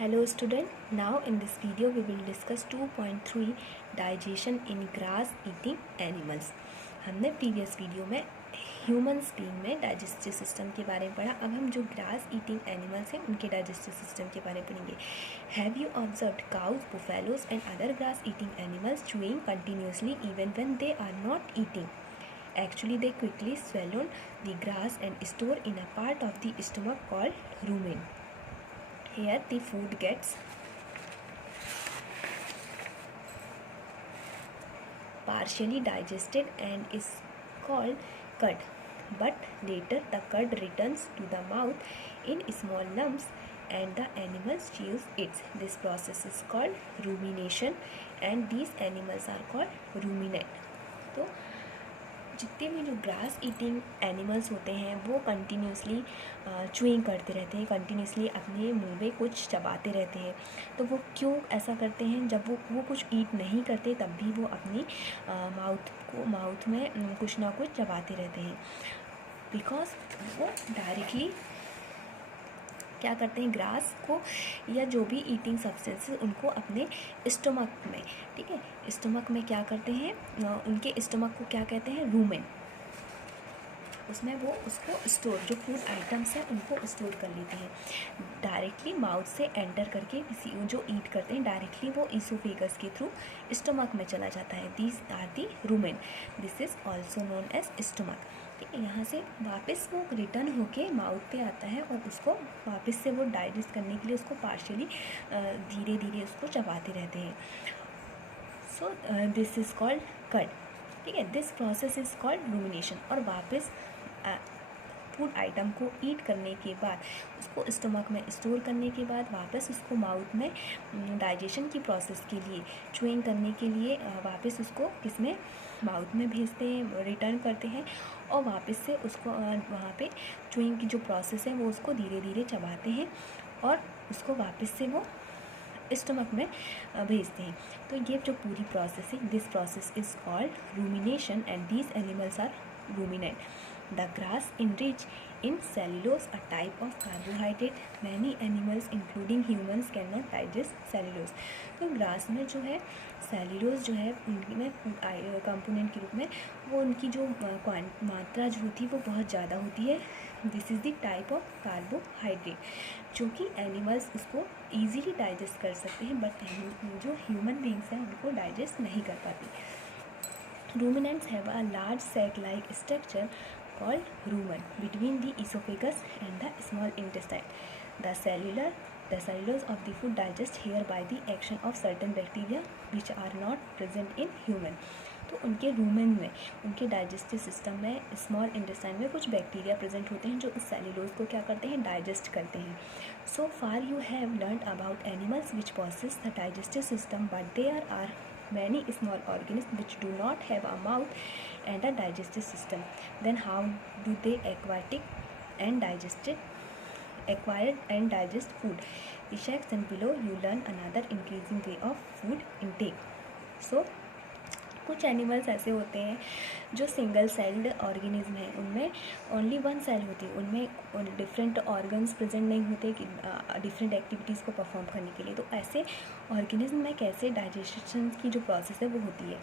Hello student, now in this video we will discuss 2.3 digestion in grass eating animals। हमने previous video में humans being में digestive system के बारे में पढ़ा। अब हम जो ग्रास ईटिंग एनिमल्स हैं उनके डाइजेस्टिव सिस्टम के बारे में पढ़ेंगे। Have you observed cows, buffaloes and other grass eating animals chewing continuously even when they are not eating? Actually, they quickly swallow the grass and store in a part of the stomach called rumen. Here the food gets partially digested and is called cud, but later the cud returns to the mouth in small lumps and the animals chews it. This process is called rumination and these animals are called ruminant. तो जितने भी जो grass eating animals होते हैं वो continuously chewing करते रहते हैं, कंटिन्यूसली अपने मुंह में कुछ चबाते रहते हैं। तो वो क्यों ऐसा करते हैं? जब वो कुछ ईट नहीं करते तब भी वो अपनी माउथ में कुछ ना कुछ चबाते रहते हैं, बिकॉज वो डायरेक्टली क्या करते हैं, ग्रास को या जो भी ईटिंग सब्सटेंसेस उनको अपने स्टमक में, ठीक है, स्टमक में क्या करते हैं, उनके स्टमक को क्या कहते हैं, रूमेन। उसमें वो उसको स्टोर, जो फूड आइटम्स हैं उनको स्टोर कर लेते हैं। डायरेक्टली माउथ से एंटर करके किसी जो ईट करते हैं डायरेक्टली वो ईसोफेगस के थ्रू स्टमक में चला जाता है। These are the rumen, this is also known as stomach. ठीक है, यहाँ से वापस वो रिटर्न होके माउथ पे आता है और उसको वापस से वो डाइजेस्ट करने के लिए उसको पार्शियली धीरे धीरे उसको चबाते रहते हैं। सो दिस इज़ कॉल्ड कड। ठीक है, this process is called rumination. और वापस फूड आइटम को ईट करने के बाद उसको स्टमक में स्टोर करने के बाद वापस उसको माउथ में डाइजेशन की प्रोसेस के लिए, चूइंग करने के लिए वापस उसको किसमें, माउथ में भेजते हैं, रिटर्न करते हैं और वापस से उसको वहाँ पे चूइंग की जो प्रोसेस है वो उसको धीरे धीरे चबाते हैं और उसको वापस से वो स्टमक में भेजते हैं। तो ये जो पूरी प्रोसेस है, this process is called rumination and these animals are ruminant. The grass enriched in cellulose, a type of carbohydrate. Many animals, including humans, cannot digest cellulose. तो ग्रास में जो है सेल्यूलोज जो है उनमें कंपोनेंट के रूप में वो उनकी जो मात्रा जो होती है वो बहुत ज़्यादा होती है। This is the type of carbohydrate जो कि एनिमल्स उसको ईजीली डाइजेस्ट कर सकते हैं, बट जो ह्यूमन बींग्स हैं उनको डाइजेस्ट नहीं कर पाती। Ruminants have a large sac-like structure called rumen between the esophagus and the small intestine. The cellulose of the food digest here by the action of certain bacteria which are not present in human. तो उनके rumen में, उनके digestive system में, small intestine में कुछ bacteria present होते हैं जो इस सेल्यूलोज को क्या करते हैं, डाइजेस्ट करते हैं। So far you have learned about animals which possess the digestive system, but there are many small organisms which do not have a mouth and a digestive system. Then how do they acquired and digest food? The section below you learn another increasing way of food intake. So कुछ animals ऐसे होते हैं जो single celled organism हैं, उनमें only one cell होती है, उनमें डिफरेंट ऑर्गन्स प्रेजेंट नहीं होते कि डिफरेंट एक्टिविटीज़ को परफॉर्म करने के लिए। तो ऐसे ऑर्गेनिज्म में कैसे डाइजेशन की जो प्रोसेस है वो होती है।